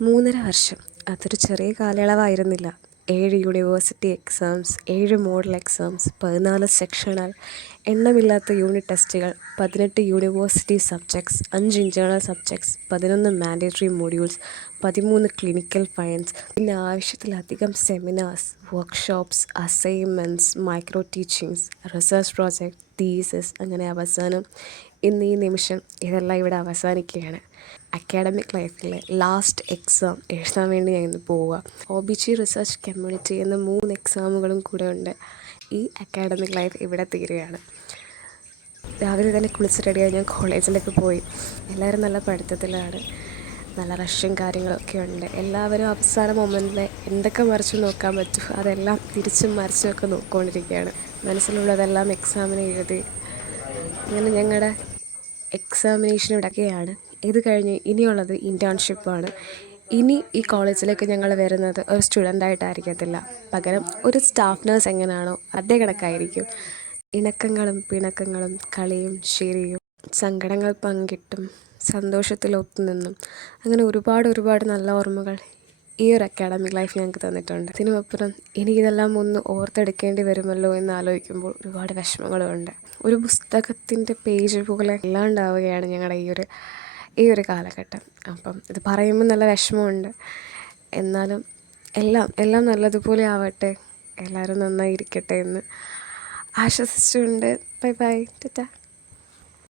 3.5 വർഷം അതൊരു ചെറിയ കാലയളവായിരുന്നില്ല. 7 university exams, 7 model exams, 14 sectional, എണ്ണമില്ലാത്ത യൂണിറ്റ് ടെസ്റ്റുകൾ, 18 university subjects, 5 internal subjects, 11 mandatory modules, 13 clinical files, പിന്നെ ആവശ്യത്തിലധികം seminars, workshops, assignments, micro teachings, research project, thesis. അങ്ങനെ അവസാനം ഇന്ന് ഈ നിമിഷം ഇതെല്ലാം ഇവിടെ അവസാനിക്കുകയാണ്. അക്കാഡമിക് ലൈഫിലെ ലാസ്റ്റ് എക്സാം എഴുതാൻ വേണ്ടി ഞാൻ ഇന്ന് പോവുക. OBG റിസർച്ച് കമ്മ്യൂണിറ്റി എന്ന 3 എക്സാമുകളും കൂടെ ഉണ്ട്. ഈ അക്കാഡമിക് ലൈഫ് ഇവിടെ തീരുകയാണ്. രാവിലെ തന്നെ കുളിച്ച് റെഡിയായി ഞാൻ കോളേജിലേക്ക് പോയി. എല്ലാവരും നല്ല പഠിത്തത്തിലാണ്, നല്ല റഷും കാര്യങ്ങളൊക്കെ ഉണ്ട്. എല്ലാവരും അവസാന മൊമെൻറ്റിൽ എന്തൊക്കെ മറിച്ച് നോക്കാൻ പറ്റും അതെല്ലാം തിരിച്ചും മറിച്ചും ഒക്കെ നോക്കിക്കൊണ്ടിരിക്കുകയാണ്. മനസ്സിലുള്ളതെല്ലാം എക്സാമിന് എഴുതി. അങ്ങനെ ഞങ്ങളുടെ എക്സാമിനേഷൻ ഇടയ്ക്കാണ്. ഇത് കഴിഞ്ഞ് ഇനിയുള്ളത് ഇൻറ്റേൺഷിപ്പാണ്. ഇനി ഈ കോളേജിലേക്ക് ഞങ്ങൾ വരുന്നത് ഒരു സ്റ്റുഡൻ്റായിട്ടായിരിക്കത്തില്ല, പകരം ഒരു സ്റ്റാഫ് നേഴ്സ് എങ്ങനെയാണോ അതേ കണക്കായിരിക്കും. ഇണക്കങ്ങളും പിണക്കങ്ങളും കളിയും ചിരിയും സങ്കടങ്ങൾ പങ്കിട്ടും സന്തോഷത്തിൽ ഒത്തുനിന്നും അങ്ങനെ ഒരുപാട് നല്ല ഓർമ്മകൾ ഈ ഒരു അക്കാഡമിക് ലൈഫ് ഞങ്ങൾക്ക് തന്നിട്ടുണ്ട്. അതിനുമപ്പുറം എനിക്കിതെല്ലാം ഒന്ന് ഓർത്തെടുക്കേണ്ടി വരുമല്ലോ എന്ന് ആലോചിക്കുമ്പോൾ ഒരുപാട് വിഷമങ്ങളുമുണ്ട്. ഒരു പുസ്തകത്തിൻ്റെ പേജ് പോലെ ഇല്ലാണ്ടാവുകയാണ് ഞങ്ങളുടെ ഈ ഒരു കാലഘട്ടം. അപ്പം ഇത് പറയുമ്പോൾ നല്ല വിഷമമുണ്ട്. എന്നാലും എല്ലാം നല്ലതുപോലെ ആവട്ടെ, എല്ലാവരും നന്നായിരിക്കട്ടെ എന്ന് ആശ്വസിച്ചുകൊണ്ട് ബൈ ബൈ ടാറ്റാ.